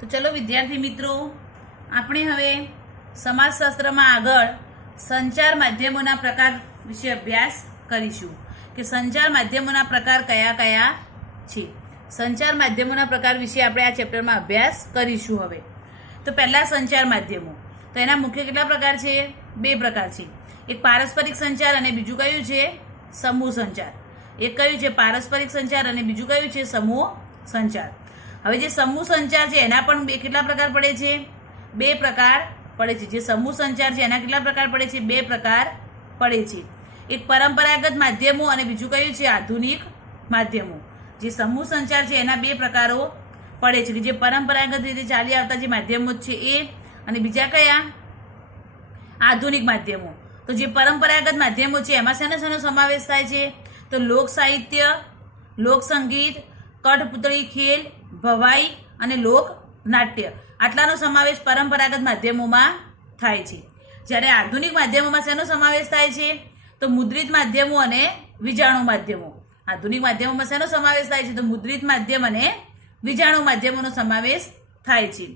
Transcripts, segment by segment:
તો ચલો વિદ્યાર્થી મિત્રો, આપણે હવે સમાજશાસ્ત્રમાં આગળ સંચાર માધ્યમોના પ્રકાર વિશે અભ્યાસ કરીશું કે સંચાર માધ્યમોના પ્રકાર કયા કયા છે. સંચાર માધ્યમોના પ્રકાર વિશે આપણે આ ચેપ્ટરમાં અભ્યાસ કરીશું. હવે તો પહેલા સંચાર માધ્યમો, તો એના મુખ્ય કેટલા પ્રકાર છે? બે પ્રકાર છે. એક પારસ્પરિક સંચાર અને બીજું કયું છે? સમૂહ સંચાર. એક કયું છે? પારસ્પરિક સંચાર અને બીજું કયું છે? સમૂહ સંચાર. હવે જે સમૂહ સંચાર છે એના પણ કેટલા પ્રકાર પડે છે? બે પ્રકાર પડે છે. જે સમૂહ સંચાર છે એના કેટલા પ્રકાર પડે છે? બે પ્રકાર પડે છે. એક પરંપરાગત માધ્યમો અને બીજું કયું છે? આધુનિક માધ્યમો. જે સમૂહ સંચાર છે એના બે પ્રકારો પડે છે કે જે પરંપરાગત રીતે ચાલી આવતા જે માધ્યમો છે એ, અને બીજા કયા? આધુનિક માધ્યમો. તો જે પરંપરાગત માધ્યમો છે એમાં શેનો સમાવેશ થાય છે? તો લોક સાહિત્ય, લોક સંગીત, કઠપુતળી ખેલ, ભવાઈ અને લોક નાટ્ય, આટલાનો સમાવેશ પરંપરાગત માધ્યમોમાં થાય છે. જ્યારે આધુનિક માધ્યમોમાં શેનો સમાવેશ થાય છે? તો મુદ્રિત માધ્યમો અને વીજાણુ માધ્યમો. આધુનિક માધ્યમોમાં શેનો સમાવેશ થાય છે? તો મુદ્રિત માધ્યમ અને વીજાણુ માધ્યમોનો સમાવેશ થાય છે.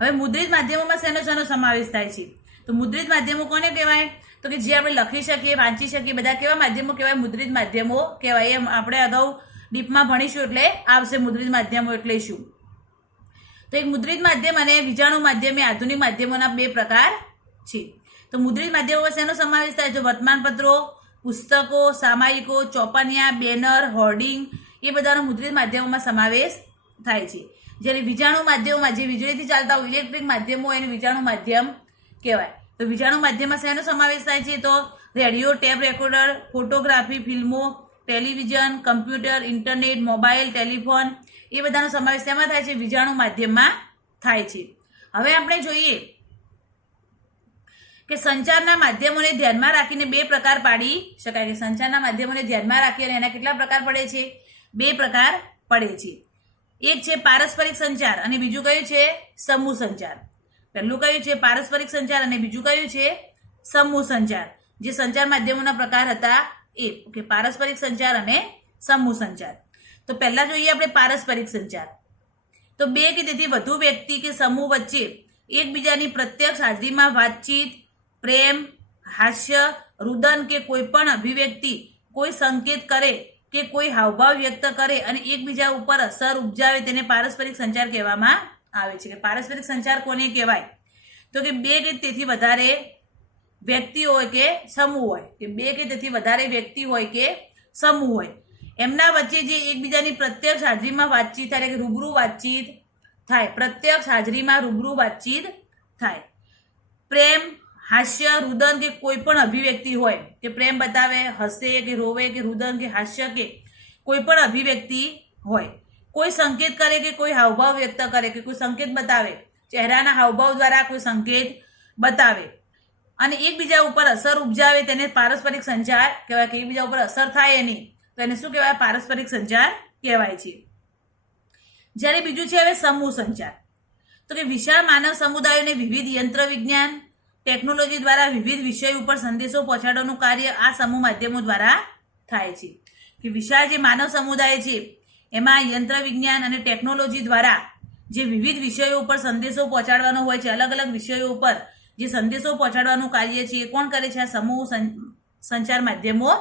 હવે મુદ્રિત માધ્યમોમાં શેનો સમાવેશ થાય છે? તો મુદ્રિત માધ્યમો કોને કહેવાય? તો કે જે આપણે લખી શકીએ, વાંચી શકીએ, બધા કેવા માધ્યમો કહેવાય? મુદ્રિત માધ્યમો કહેવાય. એમ આપણે અગાઉ ડીપમાં ભણીશું એટલે આવશે મુદ્રિત માધ્યમો એટલે શું. તો એક મુદ્રિત માધ્યમ અને વીજાણુ માધ્યમ એ આધુનિક માધ્યમોના બે પ્રકાર છે. તો મુદ્રિત માધ્યમોમાં શેનો સમાવેશ થાય? તો વર્તમાનપત્રો, પુસ્તકો, સામાયિકો, ચોપાનિયા, બેનર, હોર્ડિંગ, એ બધાનો મુદ્રિત માધ્યમોમાં સમાવેશ થાય છે. જ્યારે વીજાણુ માધ્યમોમાં જે વીજળીથી ચાલતા હોય ઇલેક્ટ્રિક માધ્યમો એને વીજાણુ માધ્યમ કહેવાય. તો વીજાણુ માધ્યમમાં શેનો સમાવેશ થાય છે? તો રેડિયો, ટેપ રેકોર્ડર, ફોટોગ્રાફી, ફિલ્મો, television, computer, internet, mobile, telephone, એ બધાનો સમાવેશ શેમાં થાય છે? વીજાણુ માધ્યમમાં થાય છે. હવે આપણે જોઈએ કે સંચારના માધ્યમોને ધ્યાનમાં રાખીને બે પ્રકાર પાડી શકાય. કે સંચારના માધ્યમોને ધ્યાનમાં રાખી અને એના કેટલા પ્રકાર પડે છે? બે પ્રકાર પડે છે. એક છે પારસ્પરિક સંચાર અને બીજું કયું છે? સમૂહ સંચાર. પહેલું કયું છે? પારસ્પરિક સંચાર અને બીજું કયું છે? સમૂહ સંચાર. જે સંચાર માધ્યમોના પ્રકાર હતા એ કે પારસ્પરિક સંચાર અને સમૂહ સંચાર. તો પહેલા જોઈએ આપણે પારસ્પરિક સંચાર. તો બે કે તેથી વધુ વ્યક્તિ કે સમૂહ વચ્ચે એકબીજાની પ્રત્યક્ષ હાજરીમાં વાતચીત, પ્રેમ, હાસ્ય, રુદન કે કોઈ પણ અભિવ્યક્તિ, કોઈ સંકેત કરે કે કોઈ હાવભાવ વ્યક્ત કરે અને એકબીજા ઉપર અસર ઉપજાવે તેને પારસ્પરિક સંચાર કહેવામાં આવે છે. કે પારસ્પરિક સંચાર કોને કહેવાય? તો કે બે કે તેથી વધારે વ્યક્તિ હોય કે સમૂહ હોય, કે બે કે તેથી વધારે વ્યક્તિ હોય કે સમૂહ હોય, એમના વચ્ચે જે એકબીજાની પ્રત્યક્ષ હાજરીમાં વાતચીત થાય કે રૂબરૂ વાતચીત થાય, પ્રત્યક્ષ હાજરીમાં રૂબરૂ વાતચીત થાય. પ્રેમ, હાસ્ય, રુદન કે કોઈ પણ અભિવ્યક્તિ હોય કે પ્રેમ બતાવે, હસે કે રોવે કે રુદન કે હાસ્ય કે કોઈ પણ અભિવ્યક્તિ હોય, કોઈ સંકેત કરે કે કોઈ હાવભાવ વ્યક્ત કરે કે કોઈ સંકેત બતાવે, ચહેરાના હાવભાવ દ્વારા કોઈ સંકેત બતાવે અને એકબીજા ઉપર અસર ઉપજાવે તેને પારસ્પરિક સંચાર કહેવાય. કે એકબીજા ઉપર અસર થાય એની, તો એને શું કહેવાય? પારસ્પરિક સંચાર કહેવાય છે. જ્યારે બીજું છે હવે સમૂહ સંચાર. તો કે વિશાળ માનવ સમુદાયોને વિવિધ યંત્ર વિજ્ઞાન, ટેકનોલોજી દ્વારા વિવિધ વિષયો ઉપર સંદેશો પહોંચાડવાનું કાર્ય આ સમૂહ માધ્યમો દ્વારા થાય છે. કે વિશાળ જે માનવ સમુદાય છે એમાં યંત્ર વિજ્ઞાન અને ટેકનોલોજી દ્વારા જે વિવિધ વિષયો ઉપર સંદેશો પહોંચાડવાનો હોય છે, અલગ અલગ વિષયો ઉપર જે સંદેશો પહોંચાડવાનું કાર્ય છે એ કોણ કરે છે? આ સમૂહ સંચાર માધ્યમો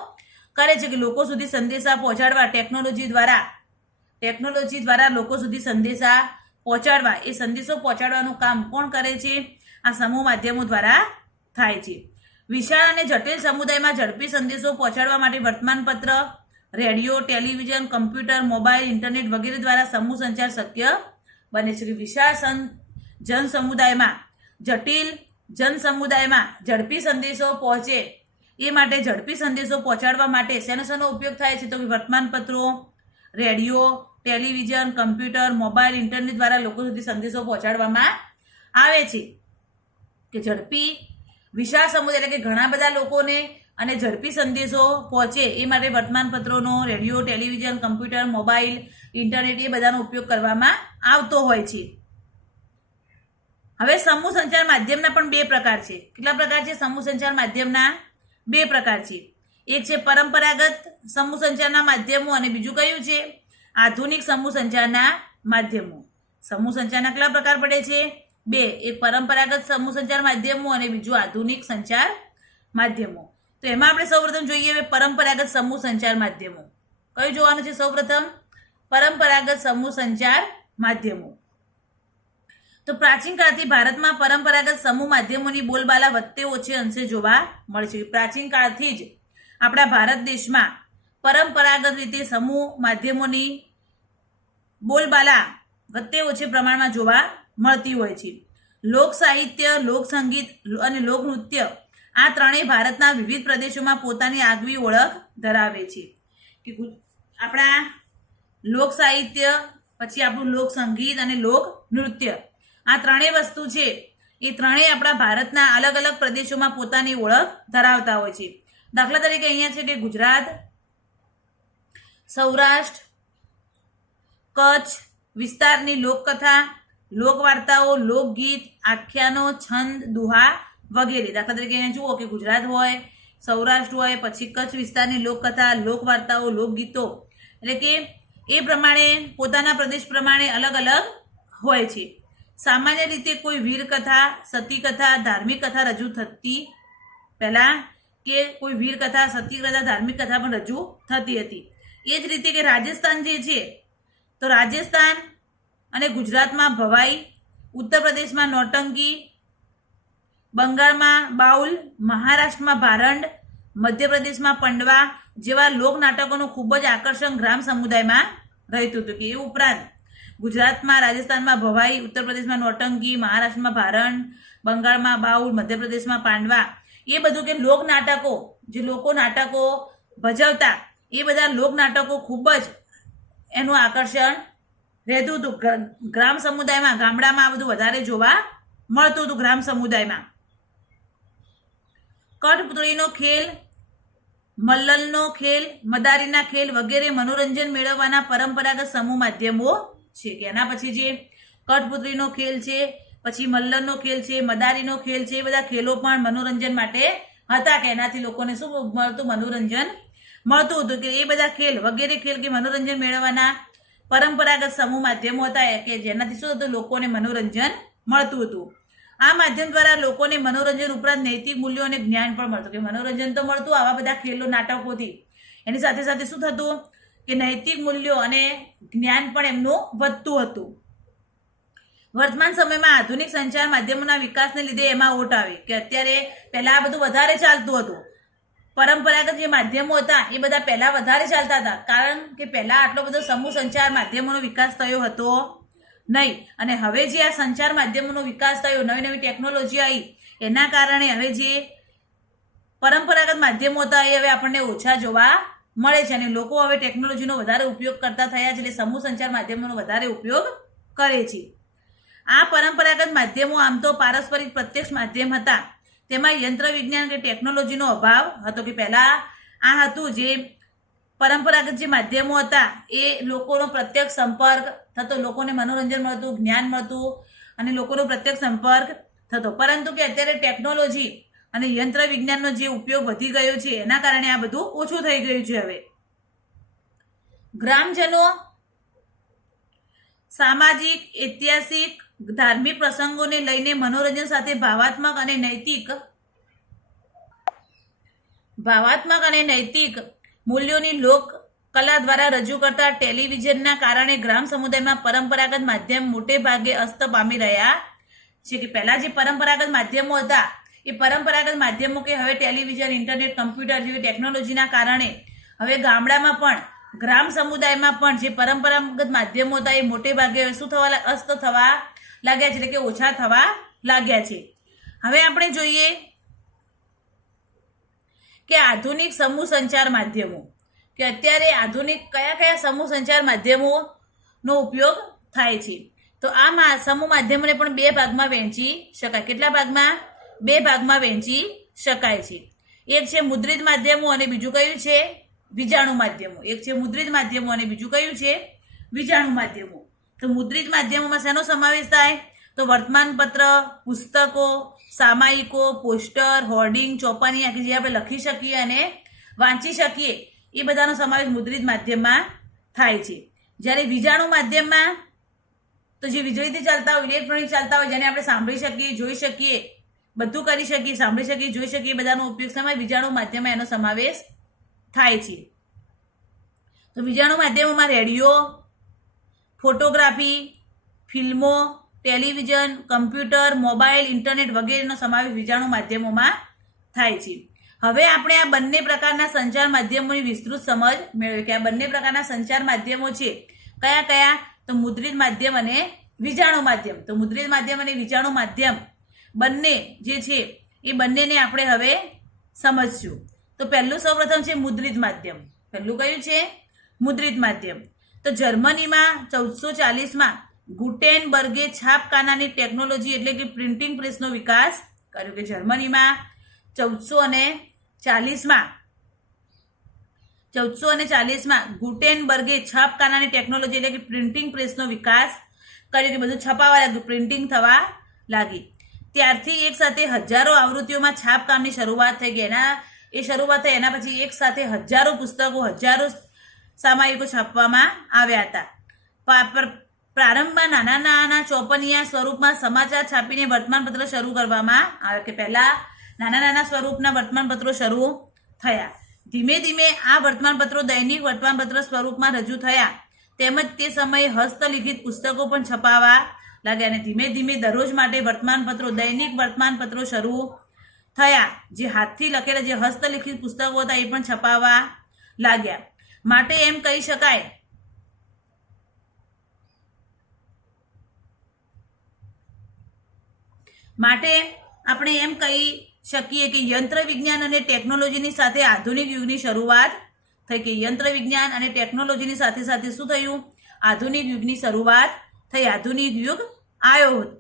કરે છે. કે લોકો સુધી સંદેશા પહોંચાડવા ટેકનોલોજી દ્વારા લોકો સુધી સંદેશા પહોંચાડવા, એ સંદેશો પહોંચાડવાનું કામ કોણ કરે છે? આ સમૂહ માધ્યમો દ્વારા થાય છે. વિશાળ અને જટિલ સમુદાયમાં ઝડપી સંદેશો પહોંચાડવા માટે વર્તમાનપત્ર, radio, television, computer, mobile, internet વગેરે દ્વારા સમૂહ સંચાર શક્ય બને છે. વિશાળ જન સમુદાયમાં ઝડપી સંદેશો પહોંચે એ માટે ઝડપી સંદેશો પહોંચાડવા માટે શેનો ઉપયોગ થાય છે? તો વર્તમાનપત્રો, radio, television, computer, mobile, internet દ્વારા લોકો સુધી સંદેશો પહોંચાડવામાં આવે છે. કે ઝડપી વિશાળ સમુદાય એટલે કે ઘણા બધા લોકોને અને ઝડપી સંદેશો પહોંચે એ માટે વર્તમાનપત્રોનો, radio, television, computer, mobile, internet એ બધાનો ઉપયોગ કરવામાં આવતો હોય છે. હવે સમૂહ સંચાર માધ્યમના પણ બે પ્રકાર છે. કેટલા પ્રકાર છે? સમૂહ સંચાર માધ્યમના બે પ્રકાર છે. એક છે પરંપરાગત સમૂહ સંચારના માધ્યમો અને બીજું કયું છે? આધુનિક સમૂહ સંચારના માધ્યમો. સમૂહ સંચારના કેટલા પ્રકાર પડે છે? 2. એક પરંપરાગત સમૂહ સંચાર માધ્યમો અને બીજું આધુનિક સંચાર માધ્યમો. તો એમાં આપણે સૌપ્રથમ જોઈએ પરંપરાગત સમૂહ સંચાર માધ્યમો. કયું જોવાનું છે? સૌપ્રથમ પરંપરાગત સમૂહ સંચાર માધ્યમો. તો પ્રાચીન કાળથી ભારતમાં પરંપરાગત સમૂહ માધ્યમોની બોલબાલા વધતે ઓછે અંશે જોવા મળે છે. પ્રાચીન કાળથી જ આપણા ભારત દેશમાં પરંપરાગત રીતે સમૂહ માધ્યમોની બોલબાલા વધતે ઓછે પ્રમાણમાં જોવા મળતી હોય છે. લોક સાહિત્ય, લોક સંગીત અને લોક નૃત્ય આ ત્રણેય ભારતના વિવિધ પ્રદેશોમાં પોતાની આગવી ઓળખ ધરાવે છે. કે આપણા લોક સાહિત્ય, પછી આપણું લોક સંગીત અને લોક નૃત્ય, આ ત્રણેય વસ્તુ છે એ ત્રણેય આપણા ભારતના અલગ અલગ પ્રદેશોમાં પોતાની ઓળખ ધરાવતા હોય છે. દાખલા તરીકે અહીંયા છે કે ગુજરાત, સૌરાષ્ટ્ર, કચ્છ વિસ્તારની લોકકથા, લોકવાર્તાઓ, લોકગીત, આખ્યાનો, છંદ, દુહા વગેરે. દાખલા તરીકે અહીંયા જુઓ કે ગુજરાત હોય, સૌરાષ્ટ્ર હોય, પછી કચ્છ વિસ્તારની લોકકથા, લોકવાર્તાઓ, લોકગીતો, એટલે કે એ પ્રમાણે પોતાના પ્રદેશ પ્રમાણે અલગ અલગ હોય છે. સામાન્ય રીતે કોઈ વીરકથા, સતીકથા, ધાર્મિક કથા રજૂ થતી પહેલા કે કોઈ વીરકથા, સતીકથા, ધાર્મિક કથા પણ રજૂ થતી હતી. એ જ રીતે કે રાજસ્થાન જે છે તો રાજસ્થાન અને ગુજરાતમાં ભવાઈ, ઉત્તર પ્રદેશમાં નોટંકી, બંગાળમાં બાઉલ, મહારાષ્ટ્રમાં ભારંડ, મધ્યપ્રદેશમાં પંડવા જેવા લોક નાટકોનું ખૂબ જ આકર્ષણ ગ્રામ સમુદાયમાં રહેતું હતું. કે એ ઉપરાંત ગુજરાતમાં, રાજસ્થાનમાં ભવાઈ, ઉત્તર પ્રદેશમાં નોટંકી, મહારાષ્ટ્રમાં ભારંડ, બંગાળમાં બાઉલ, મધ્યપ્રદેશમાં પાંડવા, એ બધું કે લોક નાટકો, જે લોકો નાટકો ભજવતા એ બધા લોક નાટકો ખૂબ જ એનું આકર્ષણ રહેતું હતું ગ્રામ સમુદાયમાં. ગામડામાં આ બધું વધારે જોવા મળતું હતું ગ્રામ સમુદાયમાં. કઠપુતળીનો ખેલ, મલ્લલનો ખેલ, મદારીના ખેલ વગેરે મનોરંજન મેળવવાના પરંપરાગત સમૂહ માધ્યમો છે. કે એના પછી જે કઠપુતળીનો ખેલ છે, પછી મલ્લરનો ખેલ છે, મદારીનો ખેલ છે, એ બધા ખેલો પણ મનોરંજન માટે હતા. કે એનાથી લોકોને શું મળતું? મનોરંજન મળતું હતું. કે એ બધા ખેલ વગેરે ખેલ કે મનોરંજન મેળવવાના પરંપરાગત સમૂહ માધ્યમો હતા કે જેનાથી શું હતું? લોકોને મનોરંજન મળતું હતું. આ માધ્યમ દ્વારા લોકોને મનોરંજન ઉપરાંત નૈતિક મૂલ્યો અને જ્ઞાન પણ મળતું. કે મનોરંજન તો મળતું આવા બધા ખેલો નાટકોથી, એની સાથે સાથે શું થતું? કે નૈતિક મૂલ્યો અને જ્ઞાન પણ એમનું વધતું હતું. વર્તમાન સમયમાં આધુનિક સંચાર માધ્યમોના વિકાસને લીધે એમાં ઓટ આવી. કે અત્યારે પહેલા આ બધું વધારે ચાલતું હતું. પરંપરાગત જે માધ્યમો હતા એ બધા પહેલા વધારે ચાલતા હતા, કારણ કે પહેલા આટલો બધો સમૂહ સંચાર માધ્યમોનો વિકાસ થયો હતો નહીં. અને હવે જે આ સંચાર માધ્યમોનો વિકાસ થયો, નવી નવી ટેકનોલોજી આવી, એના કારણે હવે જે પરંપરાગત માધ્યમો હતા એ હવે આપણને ઓછા જોવા મળે છે. અને લોકો હવે ટેકનોલોજીનો વધારે ઉપયોગ કરતા થયા છે, એટલે સમૂહ સંચાર માધ્યમોનો વધારે ઉપયોગ કરે છે. આ પરંપરાગત માધ્યમો આમ તો પારસ્પરિક પ્રત્યક્ષ માધ્યમ હતા, તેમાં યંત્ર વિજ્ઞાન કે ટેકનોલોજીનો અભાવ હતો. કે પહેલા આ હતું જે પરંપરાગત જે માધ્યમો હતા એ લોકોનો પ્રત્યક્ષ સંપર્ક થતો, લોકોને મનોરંજન મળતું, જ્ઞાન મળતું અને લોકોનો પ્રત્યક્ષ સંપર્ક થતો. પરંતુ કે અત્યારે ટેકનોલોજી અને યંત્ર વિજ્ઞાનનો જે ઉપયોગ વધી ગયો છે એના કારણે આ બધું ઓછું થઈ ગયું છે. હવે ગ્રામજનો સામાજિક, ઐતિહાસિક, ધાર્મિક પ્રસંગોને લઈને મનોરંજન સાથે ભાવાત્મક અને નૈતિક મૂલ્યોની લોક કલા દ્વારા રજૂ કરતા ટેલિવિઝનના કારણે ગ્રામ સમુદાયમાં પરંપરાગત માધ્યમ મોટે ભાગે અસ્ત પામી રહ્યા છે. કે પહેલા જે પરંપરાગત માધ્યમો હતા એ પરંપરાગત માધ્યમો કે હવે ટેલિવિઝન, ઇન્ટરનેટ, કમ્પ્યુટર જેવી ટેકનોલોજીના કારણે હવે ગામડામાં પણ, ગ્રામ સમુદાયમાં પણ જે પરંપરાગત માધ્યમો હતા એ મોટે ભાગે શું થવા અસ્ત થવા લાગ્યા છે, એટલે કે ઓછા થવા લાગ્યા છે. હવે આપણે જોઈએ કે આધુનિક સમૂહ સંચાર માધ્યમો, કે અત્યારે આધુનિક કયા કયા સમૂહ સંચાર માધ્યમોનો ઉપયોગ થાય છે. તો આ સમૂહ માધ્યમોને પણ 2 ભાગમાં વહેંચી શકાય. કેટલા ભાગમાં? 2 ભાગમાં વહેંચી શકાય છે. એક છે મુદ્રિત માધ્યમો અને બીજું કયું છે? વિજાણુ માધ્યમો. એક છે મુદ્રિત માધ્યમો અને બીજું કયું છે? વિજાણુ માધ્યમો. તો મુદ્રિત માધ્યમોમાં શેનો સમાવેશ થાય? તો વર્તમાનપત્ર, પુસ્તકો, સામાયિકો, પોસ્ટર, હોર્ડિંગ, ચોપાની જે આપણે લખી શકીએ અને વાંચી શકીએ એ બધાનો સમાવેશ મુદ્રિત માધ્યમમાં થાય છે. જ્યારે વિજાણુ માધ્યમમાં તો જે વીજળીથી ચાલતા હોય, ઇલેક્ટ્રોનિક ચાલતા હોય, જેને આપણે સાંભળી શકીએ, જોઈ શકીએ, બધું કરી શકીએ, સાંભળી શકીએ, જોઈ શકીએ, બધાનો ઉપયોગ સમય વિજાણુ માધ્યમમાં એનો સમાવેશ થાય છે. તો વિજાણુ માધ્યમોમાં રેડિયો, ફોટોગ્રાફી, ફિલ્મો, ટેલિવિઝન, કમ્પ્યુટર, મોબાઈલ, ઇન્ટરનેટ વગેરેનો સમાવેશ વિજાણુ માધ્યમોમાં થાય છે. હવે આપણે આ બંને પ્રકારના સંચાર માધ્યમોની વિસ્તૃત સમજ મેળવી કે આ બંને પ્રકારના સંચાર માધ્યમો છે કયા કયા, તો મુદ્રિત માધ્યમ અને વિજાણુ માધ્યમ. તો મુદ્રિત માધ્યમ અને વિજાણુ માધ્યમ બંને જે છે એ બંનેને આપણે હવે સમજશું. તો પહેલું સૌપ્રથમ છે મુદ્રિત માધ્યમ. પહેલું કયું છે? મુદ્રિત માધ્યમ. તો જર્મનીમાં 1440માં ગુટેનબર્ગે છાપખાનાની ટેકનોલોજી એટલે કે પ્રિન્ટિંગ પ્રેસનો વિકાસ કર્યો. કે જર્મનીમાં 1440માં ગુટેનબર્ગે છાપખાનાની ટેકનોલોજી એટલે કે પ્રિન્ટિંગ પ્રેસનો વિકાસ કર્યો. કે બધું છપાવા લાગ્યું, પ્રિન્ટિંગ થવા લાગી. ત્યારથી એક સાથે હજારો આવૃત્તિઓમાં છાપકામની શરૂઆત થઈ ગઈ. એના પછી એક સાથે હજારો પુસ્તકો, હજારો સામયિકો છાપવામાં આવ્યા હતા. પ્રારંભમાં નાના નાના ચોપનિયા સ્વરૂપમાં સમાચાર છાપીને વર્તમાનપત્ર શરૂ કરવામાં આવે. કે પહેલા નાના નાના સ્વરૂપના વર્તમાનપત્રો શરૂ થયા. ધીમે ધીમે આ વર્તમાનપત્રો દૈનિક વર્તમાનપત્ર સ્વરૂપમાં રજૂ થયા. તેમજ તે સમયે હસ્તલિખિત પુસ્તકો પણ છપાવા લાગ્યા અને ધીમે ધીમે દરરોજ માટે વર્તમાનપત્રો, દૈનિક વર્તમાનપત્રો શરૂ થયા. જે હાથથી લખેલા જે હસ્તલિખિત પુસ્તકો હતા એ પણ છપાવા લાગ્યા. માટે એમ કહી શકાય માટે આપણે એમ કહી શકીએ કે યંત્ર વિજ્ઞાન અને ટેકનોલોજીની સાથે આધુનિક યુગની શરૂઆત થઈ. કે યંત્ર વિજ્ઞાન અને ટેકનોલોજીની સાથે સાથે શું થયું? આધુનિક યુગની શરૂઆત થઈ. આધુનિક યુગ આવ્યો હતો.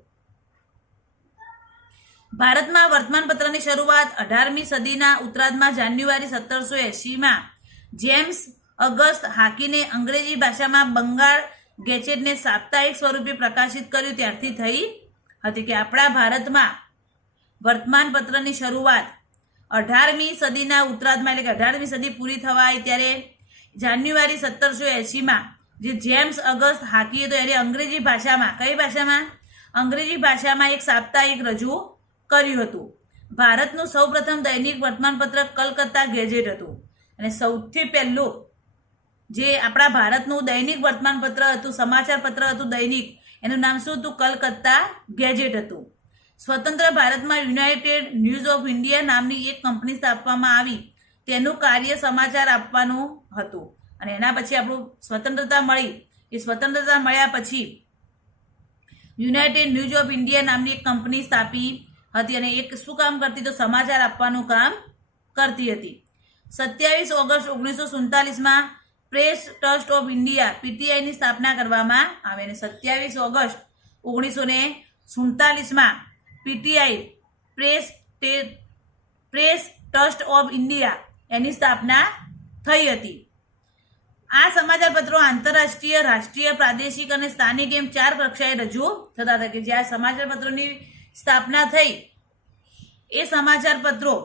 ભારતમાં વર્તમાનપત્રની શરૂઆત 18મી સદીના ઉત્તરાર્ધમાં જાન્યુઆરી 1780માં જેમ્સ અગસ્ત હાકીને અંગ્રેજી ભાષામાં બંગાળ ગેજેટને સાપ્તાહિક સ્વરૂપે પ્રકાશિત કર્યું ત્યારથી થઈ હતી. કે આપણા ભારતમાં વર્તમાનપત્રની શરૂઆત 18મી સદીના ઉત્તરાર્ધમાં એટલે કે 18મી સદી પૂરી થવા આવી ત્યારે જાન્યુઆરી 1780માં જે જેમ્સ અગસ્ત હાકીએ તો એને અંગ્રેજી ભાષામાં, કઈ ભાષામાં? અંગ્રેજી ભાષામાં એક સાપ્તાહિક રજૂ કર્યું હતું. ભારતનું સૌપ્રથમ દૈનિક વર્તમાનપત્ર કલકત્તા ગેજેટ હતું અને સૌથી પહેલું જે આપણા ભારતનું દૈનિક વર્તમાનપત્ર હતું, સમાચાર પત્ર હતું દૈનિક, એનું નામ શું હતું? કલકત્તા ગેજેટ હતું. સ્વતંત્ર ભારતમાં યુનાઇટેડ ન્યૂઝ ઓફ ઇન્ડિયા નામની એક કંપની સ્થાપવામાં આવી. તેનું કાર્ય સમાચાર આપવાનું હતું અને એના પછી આપણું સ્વતંત્રતા મળી. એ સ્વતંત્રતા મળ્યા પછી યુનાઇટેડ ન્યૂઝ ઓફ ઇન્ડિયા નામની એક કંપની સ્થાપી હતી અને એક શું કામ કરતી? તો સમાચાર આપવાનું કામ કરતી હતી. 27 ઓગસ્ટ 1947માં પ્રેસ ટ્રસ્ટ ઓફ ઇન્ડિયા પીટીઆઈની સ્થાપના કરવામાં આવી અને 27 ઓગસ્ટ 1947માં PTI press trust of India એની સ્થાપના થઈ હતી. આ સમાચાર પત્રો આંતરરાષ્ટ્રીય, રાષ્ટ્રીય, પ્રાદેશિક અને સ્થાનિક એમ 4 કક્ષાએ રજૂ થતા હતા. કે જ્યાં સમાચાર પત્રોની સ્થાપના થઈ એ સમાચાર પત્રો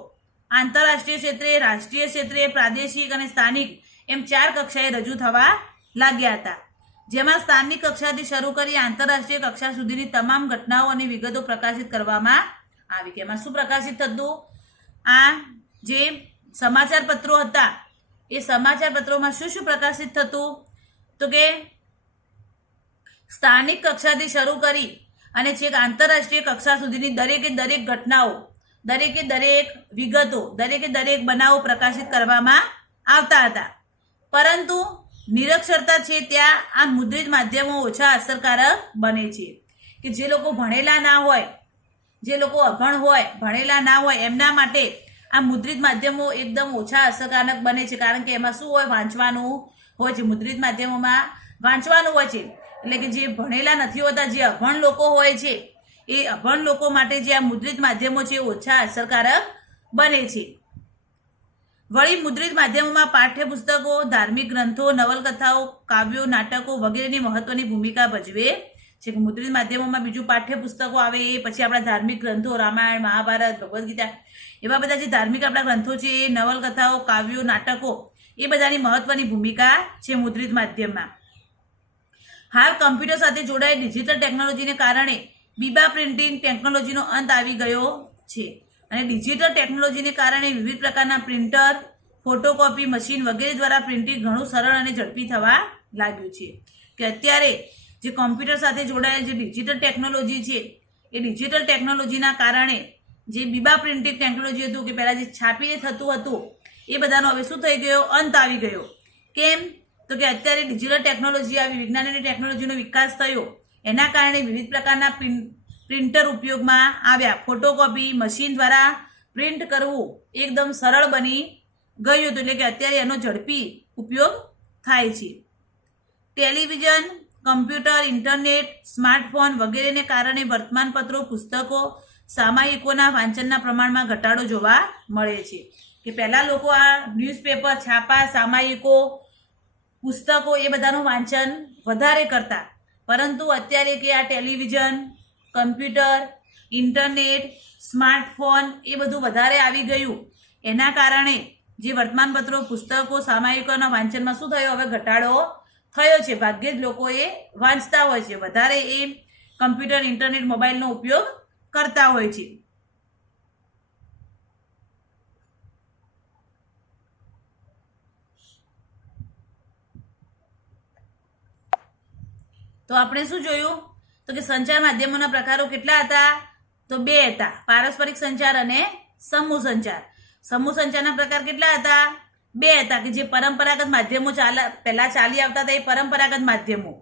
આંતરરાષ્ટ્રીય ક્ષેત્રે, રાષ્ટ્રીય ક્ષેત્રે, પ્રાદેશિક અને સ્થાનિક એમ 4 કક્ષાએ રજૂ થવા લાગ્યા હતા. જેમાં સ્થાનિક કક્ષાથી શરૂ કરી આંતરરાષ્ટ્રીય કક્ષા સુધીની તમામ ઘટનાઓ અને વિગતો પ્રકાશિત કરવામાં આવી. કે એમાં શું પ્રકાશિત થતું? આ જે સમાચાર પત્રો હતા એ સમાચાર પત્રોમાં શું શું પ્રકાશિત થતું? તો કે સ્થાનિક કક્ષાથી શરૂ કરી અને છેક આંતરરાષ્ટ્રીય કક્ષા સુધીની દરેકે દરેક ઘટનાઓ, દરેકે દરેક વિગતો, દરેકે દરેક બનાવો પ્રકાશિત કરવામાં આવતા હતા. પરંતુ નિરક્ષરતા છે ત્યાં આ મુદ્રિત માધ્યમો ઓછા અસરકારક બને છે. કે જે લોકો ભણેલા ના હોય, જે લોકો અભણ હોય, ભણેલા ના હોય, એમના માટે આ મુદ્રિત માધ્યમો એકદમ ઓછા અસરકારક બને છે. કારણ કે એમાં શું હોય? વાંચવાનું હોય છે. મુદ્રિત માધ્યમોમાં વાંચવાનું હોય છે. એટલે કે જે ભણેલા નથી હોતા, જે અભણ લોકો હોય છે, એ અભણ લોકો માટે જે આ મુદ્રિત માધ્યમો છે ઓછા અસરકારક બને છે. વળી મુદ્રિત માધ્યમોમાં પાઠ્યપુસ્તકો, ધાર્મિક ગ્રંથો, નવલકથાઓ, કાવ્યો, નાટકો વગેરેની મહત્વની ભૂમિકા ભજવે છે. મુદ્રિત માધ્યમોમાં બીજું પાઠ્યપુસ્તકો આવે, એ પછી આપણા ધાર્મિક ગ્રંથો, રામાયણ, મહાભારત, ભગવદ્ ગીતા, એવા બધા જે ધાર્મિક આપણા ગ્રંથો છે, એ નવલકથાઓ, કાવ્યો, નાટકો, એ બધાની મહત્વની ભૂમિકા છે મુદ્રિત માધ્યમમાં. હાલ કમ્પ્યુટર સાથે જોડાયેલ ડિજિટલ ટેકનોલોજીને કારણે બીબા પ્રિન્ટિંગ ટેકનોલોજીનો અંત આવી ગયો છે અને ડિજિટલ ટેકનોલોજીને કારણે વિવિધ પ્રકારના પ્રિન્ટર, ફોટોકોપી મશીન વગેરે દ્વારા પ્રિન્ટિંગ ઘણું સરળ અને ઝડપી થવા લાગ્યું છે. કે અત્યારે જે કોમ્પ્યુટર સાથે જોડાયેલ જે ડિજિટલ ટેકનોલોજી છે એ ડિજિટલ ટેકનોલોજીના કારણે જે બીબા પ્રિન્ટિંગ ટેકનોલોજી હતું કે પહેલાં જે છાપીને થતું હતું એ બધાનો હવે શું થઈ ગયો? અંત આવી ગયો. કેમ? તો કે અત્યારે ડિજિટલ ટેકનોલોજી આવી, વિજ્ઞાન અને ટેકનોલોજીનો વિકાસ થયો એના કારણે વિવિધ પ્રકારના પ્રિન્ટર ઉપયોગમાં આવ્યા. ફોટોકોપી મશીન દ્વારા પ્રિન્ટ કરવું એકદમ સરળ બની ગયું હતું, એટલે કે અત્યારે એનો ઝડપી ઉપયોગ થાય છે. ટેલિવિઝન, કમ્પ્યુટર, ઇન્ટરનેટ, સ્માર્ટફોન વગેરેને કારણે વર્તમાનપત્રો, પુસ્તકો, સામાયિકોના વાંચનના પ્રમાણમાં ઘટાડો જોવા મળે છે. કે પહેલાં લોકો આ ન્યૂઝપેપર, છાપા, સામાયિકો, પુસ્તકો એ બધાનું વાંચન વધારે કરતા, પરંતુ અત્યારે કે આ ટેલિવિઝન, કમ્પ્યુટર, ઇન્ટરનેટ, સ્માર્ટફોન એ બધું વધારે આવી ગયું એના કારણે જે વર્તમાનપત્રો, પુસ્તકો, સામાયિકોના વાંચનમાં શું થયો? હવે ઘટાડો થયો છે. ભાગ્યે જ લોકો એ વાંચતા હોય છે, વધારે એ કમ્પ્યુટર, ઇન્ટરનેટ, મોબાઈલનો ઉપયોગ કરતા હોય છે. તો આપણે શું જોયું? તો કે સંચાર માધ્યમોના પ્રકારો કેટલા હતા? તો 2 હતા, પારસ્પરિક સંચાર અને સમૂહ સંચાર. સમૂહ સંચારના પ્રકાર કેટલા હતા? 2 હતા, કે જે પરંપરાગત માધ્યમો પહેલા ચાલી આવતા હતા એ પરંપરાગત માધ્યમો.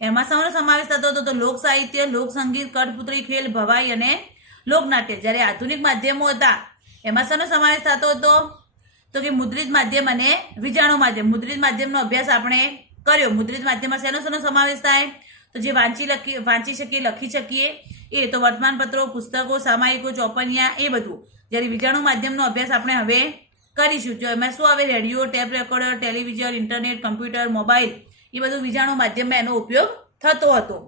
એમાં શાનો સમાવેશ થતો હતો? તો લોક સાહિત્ય, લોક સંગીત, કઠપુતળી ખેલ, ભવાઈ અને લોકનાટ્ય. જ્યારે આધુનિક માધ્યમો હતા એમાં શાનો સમાવેશ થતો હતો? તો કે મુદ્રિત માધ્યમ અને વિજાણુ માધ્યમ. મુદ્રિત માધ્યમનો અભ્યાસ આપણે કર્યો. મુદ્રિત માધ્યમમાં શેનો સમાવેશ થાય? તો જે વાંચી શકીએ, લખી શકીએ એ, તો વર્તમાનપત્રો, પુસ્તકો, સામાયિકો, ચોપનિયા એ બધું. જ્યારે વિજાણુ માધ્યમનો અભ્યાસ આપણે હવે કરીશું. જો એમાં શું આવે? Radio, tape recorder, television, internet, computer, mobile એ બધું વિજાણુ માધ્યમમાં એનો ઉપયોગ થતો હતો.